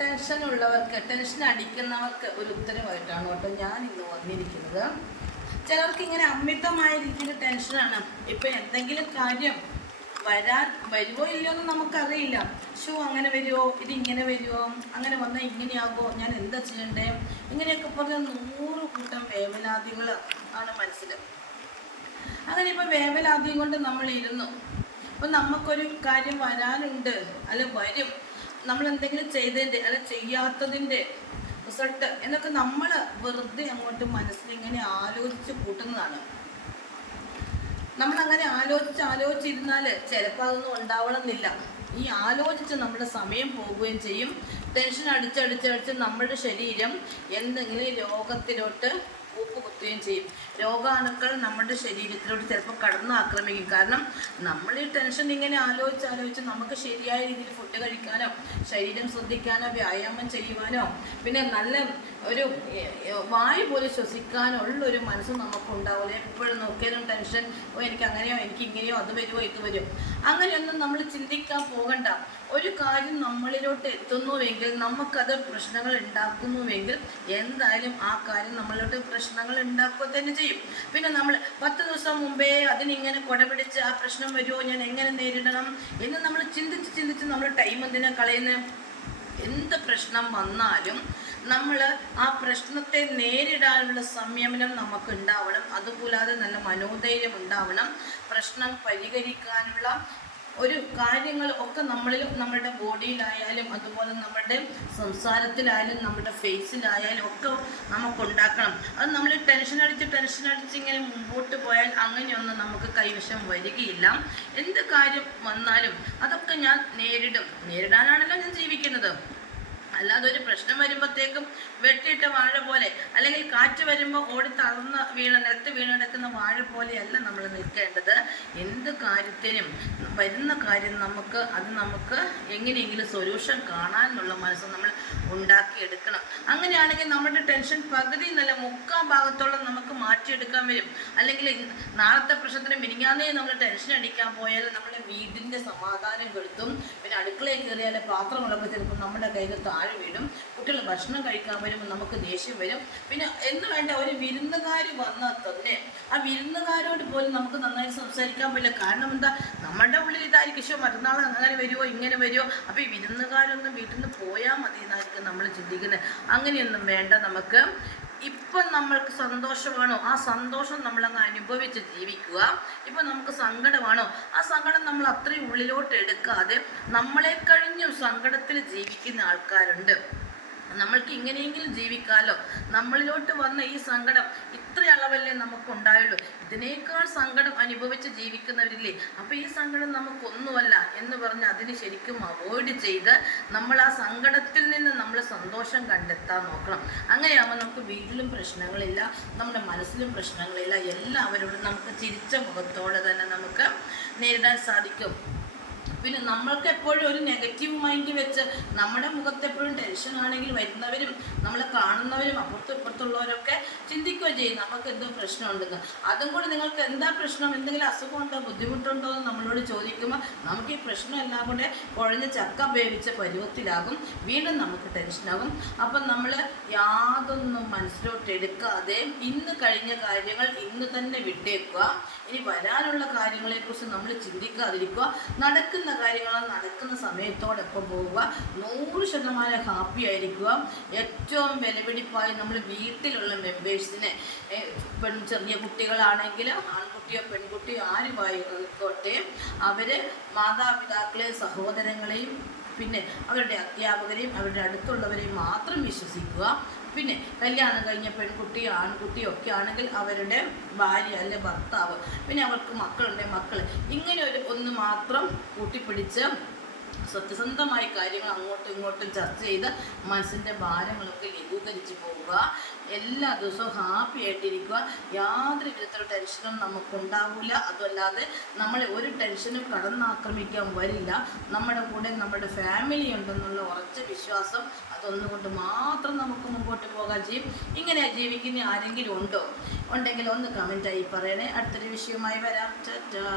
Tension അടിക്കുന്നവർക്ക് ഒരു ഉത്തരവായിട്ടാണ് കേട്ടോ ഞാൻ ഇന്ന് വന്നിരിക്കുന്നത്. ചിലർക്ക് ഇങ്ങനെ അമിതമായ രീതിയിൽ ടെൻഷനാണ്. ഇപ്പം എന്തെങ്കിലും കാര്യം വരുമോ ഇല്ലയോ എന്ന് നമുക്കറിയില്ല. അങ്ങനെ വരുമോ, ഇതിങ്ങനെ വരുമോ, അങ്ങനെ വന്നാൽ ഇങ്ങനെയാകുമോ, ഞാൻ എന്താ ചെയ്യണ്ടേ, ഇങ്ങനെയൊക്കെ പറഞ്ഞ 100 കൂട്ടം വേവലാതികൾ ആണ് മനസ്സിൽ. അങ്ങനെ ഇപ്പം വേവലാതിയും കൊണ്ട് നമ്മൾ ഇരുന്നു. അപ്പം നമുക്കൊരു കാര്യം വരാനുണ്ട്, അല്ല വരും, നമ്മൾ എന്തെങ്കിലും ചെയ്തതിൻ്റെ അല്ല ചെയ്യാത്തതിൻ്റെ റിസൾട്ട് എന്നൊക്കെ നമ്മൾ വെറുതെ അങ്ങോട്ട് മനസ്സിലിങ്ങനെ ആലോചിച്ച് കൂട്ടുന്നതാണ്. നമ്മളങ്ങനെ ആലോചിച്ചിരുന്നാൽ ചിലപ്പോൾ അതൊന്നും ഉണ്ടാവണമെന്നില്ല. ഈ ആലോചിച്ച് നമ്മുടെ സമയം പോവുകയും ചെയ്യും. ടെൻഷൻ അടിച്ചടിച്ചടിച്ച് നമ്മുടെ ശരീരം എന്തെങ്കിലും രോഗത്തിലോട്ട് കുത്തുകയും ചെയ്യും. രോഗാണുക്കൾ നമ്മുടെ ശരീരത്തിലോട്ട് ചിലപ്പോൾ കടന്ന് ആക്രമിക്കും. കാരണം നമ്മൾ ഈ ടെൻഷൻ ഇങ്ങനെ ആലോചിച്ച് നമുക്ക് ശരിയായ രീതിയിൽ ഫുഡ് കഴിക്കാനോ ശരീരം ശ്രദ്ധിക്കാനോ വ്യായാമം ചെയ്യുവാനോ പിന്നെ നല്ല ഒരു വായു പോലെ ശ്വസിക്കാനോ ഉള്ളൊരു മനസ്സ് നമുക്കുണ്ടാവില്ല. എപ്പോഴും നോക്കിയാലും ടെൻഷൻ, എനിക്ക് അങ്ങനെയോ എനിക്ക് ഇങ്ങനെയോ അത് വരുമോ ഇത് വരുമോ, അങ്ങനെയൊന്നും നമ്മൾ ചിന്തിക്കാൻ പോകണ്ട. ഒരു കാര്യം നമ്മളിലോട്ട് എത്തുന്നുവെങ്കിൽ നമുക്കത് പ്രശ്നങ്ങൾ ഉണ്ടാക്കുന്നുവെങ്കിൽ എന്തായാലും ആ കാര്യം നമ്മളിലോട്ട് പ്രശ്നങ്ങൾ ഉണ്ടാക്കുക തന്നെ ചെയ്യും. പിന്നെ നമ്മൾ 10 ദിവസം മുമ്പേ അതിനിങ്ങനെ കൊടപിടിച്ച് ആ പ്രശ്നം വരുമോ, ഞാൻ എങ്ങനെ നേരിടണം എന്ന് നമ്മൾ ചിന്തിച്ച് നമ്മൾ ടൈം എന്തിനാ കളയുന്നത്? എന്ത് പ്രശ്നം വന്നാലും നമ്മൾ ആ പ്രശ്നത്തെ നേരിടാനുള്ള സംയമനം നമുക്ക് ഉണ്ടാവണം. അതുകൂടാതെ നല്ല മനോധൈര്യം ഉണ്ടാവണം. പ്രശ്നം പരിഹരിക്കാനുള്ള ഒരു കാര്യങ്ങൾ ഒക്കെ നമ്മളിലും നമ്മുടെ ബോഡിയിലായാലും അതുപോലെ നമ്മുടെ സംസാരത്തിലായാലും നമ്മുടെ ഫേസിലായാലും ഒക്കെ നമുക്കുണ്ടാക്കണം. അത് നമ്മൾ ടെൻഷൻ അടിച്ച് ഇങ്ങനെ മുമ്പോട്ട് പോയാൽ അങ്ങനെയൊന്നും നമുക്ക് കൈവശം വരികയില്ല. എന്ത് കാര്യം വന്നാലും അതൊക്കെ ഞാൻ നേരിടാനാണല്ലോ ഞാൻ ജീവിക്കുന്നത്. അല്ലാതെ ഒരു പ്രശ്നം വരുമ്പോഴത്തേക്കും വെട്ടിയിട്ട വാഴ പോലെ അല്ലെങ്കിൽ കാറ്റ് വരുമ്പോൾ ഓടി തളർന്ന് നിലത്ത് വീണെടുക്കുന്ന വാഴ പോലെയല്ല നമ്മൾ നിൽക്കേണ്ടത്. എന്ത് കാര്യത്തിനും വരുന്ന കാര്യം നമുക്ക് എങ്ങനെയെങ്കിലും സൊല്യൂഷൻ കാണാനുള്ള മനസ്സ് നമ്മൾ ഉണ്ടാക്കിയെടുക്കണം. അങ്ങനെയാണെങ്കിൽ നമ്മുടെ ടെൻഷൻ പകുതി നല്ല 3/4 ഭാഗത്തോളം നമുക്ക് മാറ്റിയെടുക്കാൻ വരും. അല്ലെങ്കിൽ നാളത്തെ പ്രശ്നത്തിന് മിനിങ്ങാന്നേ നമ്മൾ ടെൻഷൻ അടിക്കാൻ പോയാൽ നമ്മുടെ വീടിൻ്റെ സമാധാനം കെടുത്തും. പിന്നെ അടുക്കളയിൽ കയറിയാൽ പാത്രങ്ങളൊക്കെ ചിലപ്പോൾ നമ്മുടെ കയ്യിൽ വീടും. കുട്ടികൾ ഭക്ഷണം കഴിക്കാൻ വരുമ്പോൾ നമുക്ക് ദേഷ്യം വരും. പിന്നെ എന്ന് വേണ്ട ഒരു വിരുന്നുകാർ വന്നാൽ തന്നെ ആ വിരുന്നുകാരോട് പോലും നമുക്ക് നന്നായി സംസാരിക്കാൻ പറ്റില്ല. കാരണം എന്താ, നമ്മുടെ ഉള്ളിൽ ഇതായിരിക്കും, മറ്റന്നാൾ അങ്ങനെ വരുമോ ഇങ്ങനെ വരുമോ, അപ്പോൾ ഈ വിരുന്നുകാരൊന്നും വീട്ടിൽ നിന്ന് പോയാൽ മതി എന്നായിരിക്കും നമ്മൾ ചിന്തിക്കുന്നത്. അങ്ങനെയൊന്നും വേണ്ട. നമുക്ക് ഇപ്പം നമ്മൾക്ക് സന്തോഷമാണോ ആ സന്തോഷം നമ്മളങ്ങ് അനുഭവിച്ച് ജീവിക്കുക. ഇപ്പം നമുക്ക് സങ്കടമാണോ ആ സങ്കടം നമ്മൾ അത്രയും ഉള്ളിലോട്ട് എടുക്കാതെ നമ്മളെ കഴിഞ്ഞും സങ്കടത്തിൽ ജീവിക്കുന്ന ആൾക്കാരുണ്ട്. നമ്മൾക്ക് ഇങ്ങനെയെങ്കിലും ജീവിക്കാമല്ലോ, നമ്മളിലോട്ട് വന്ന ഈ സങ്കടം ഇത്ര അളവല്ലേ നമുക്കുണ്ടായുള്ളൂ, ഇതിനേക്കാൾ സങ്കടം അനുഭവിച്ച് ജീവിക്കുന്നവരില്ലേ, അപ്പോൾ ഈ സങ്കടം നമുക്കൊന്നുമല്ല എന്ന് പറഞ്ഞ് അതിന് ശരിക്കും അവോയ്ഡ് ചെയ്ത് നമ്മൾ ആ സങ്കടത്തിൽ നിന്ന് നമ്മൾ സന്തോഷം കണ്ടെത്താൻ നോക്കണം. അങ്ങനെയാകുമ്പോൾ നമുക്ക് വീട്ടിലും പ്രശ്നങ്ങളില്ല, നമ്മുടെ മനസ്സിലും പ്രശ്നങ്ങളില്ല. എല്ലാവരോടും നമുക്ക് ചിരിച്ച മുഖത്തോടെ തന്നെ നമുക്ക് നേരിടാൻ സാധിക്കും. പിന്നെ നമ്മൾക്ക് എപ്പോഴും ഒരു നെഗറ്റീവ് മൈൻഡ് വെച്ച് നമ്മുടെ മുഖത്ത് എപ്പോഴും ടെൻഷൻ ആണെങ്കിൽ വരുന്നവരും നമ്മളെ കാണുന്നവരും അപ്പുറത്തും ഇപ്പുറത്തുള്ളവരൊക്കെ ചിന്തിക്കുകയും ചെയ്യും നമുക്ക് എന്തോ പ്രശ്നമുണ്ടെന്ന്. അതും കൂടി നിങ്ങൾക്ക് എന്താ പ്രശ്നം, എന്തെങ്കിലും അസുഖമുണ്ടോ ബുദ്ധിമുട്ടുണ്ടോ എന്ന് നമ്മളോട് ചോദിക്കുമ്പോൾ നമുക്ക് ഈ പ്രശ്നം എല്ലാം കൂടെ കുഴഞ്ഞ് ചക്ക വേവിച്ച പരുവത്തിലാകും. വീണ്ടും നമുക്ക് ടെൻഷനാകും. അപ്പം നമ്മൾ യാതൊന്നും മനസ്സിലോട്ട് എടുക്കാതെ ഇന്ന് കഴിഞ്ഞ കാര്യങ്ങൾ ഇന്ന് തന്നെ വിട്ടേക്കുക. ഇനി വരാനുള്ള കാര്യങ്ങളെക്കുറിച്ച് നമ്മൾ ചിന്തിക്കാതിരിക്കുക. നടക്കുന്ന കാര്യങ്ങൾ നടക്കുന്ന സമയത്തോടൊപ്പം പോവുക. 100% ഹാപ്പി ആയിരിക്കുക. ഏറ്റവും വിലപിടിപ്പായി നമ്മൾ വീട്ടിലുള്ള മെമ്പേഴ്സിനെ, ചെറിയ കുട്ടികളാണെങ്കിൽ ആൺകുട്ടിയോ പെൺകുട്ടിയോ ആരുമായിക്കോട്ടെ, അവർ മാതാപിതാക്കളെയും സഹോദരങ്ങളെയും പിന്നെ അവരുടെ അധ്യാപകരെയും അവരുടെ അടുത്തുള്ളവരെയും മാത്രം വിശ്വസിക്കുക. പിന്നെ കല്യാണം കഴിഞ്ഞ പെൺകുട്ടിയോ ആൺകുട്ടിയോ ഒക്കെ ആണെങ്കിൽ അവരുടെ ഭാര്യ അല്ലെ ഭർത്താവ്, പിന്നെ അവർക്ക് മക്കളുണ്ടെങ്കിൽ മക്കൾ, ഇങ്ങനെ ഒന്ന് മാത്രം കൂട്ടിപ്പിടിച്ച് സത്യസന്ധമായ കാര്യങ്ങൾ അങ്ങോട്ടും ഇങ്ങോട്ടും ചർച്ച ചെയ്ത് മനസ്സിൻ്റെ ഭാരങ്ങളൊക്കെ ലഘൂകരിച്ച് പോവുക. എല്ലാ ദിവസവും ഹാപ്പി ആയിട്ടിരിക്കുക. യാതൊരു വിധത്തിലുള്ള ടെൻഷനും നമുക്കുണ്ടാവില്ല. അതുമല്ലാതെ നമ്മളെ ഒരു ടെൻഷനും കടന്നാക്രമിക്കാൻ വരില്ല. നമ്മുടെ കൂടെ നമ്മുടെ ഫാമിലി ഉണ്ടെന്നുള്ള ഉറച്ച വിശ്വാസം അതൊന്നുകൊണ്ട് മാത്രം നമുക്ക് മുമ്പോട്ട് പോകാൻ ചെയ്യും. ഇങ്ങനെ ജീവിക്കുന്ന ആരെങ്കിലും ഉണ്ടെങ്കിൽ ഒന്ന് കമൻറ്റായി പറയണേ. അടുത്തൊരു വിഷയവുമായി വരാം. ടാറ്റാ.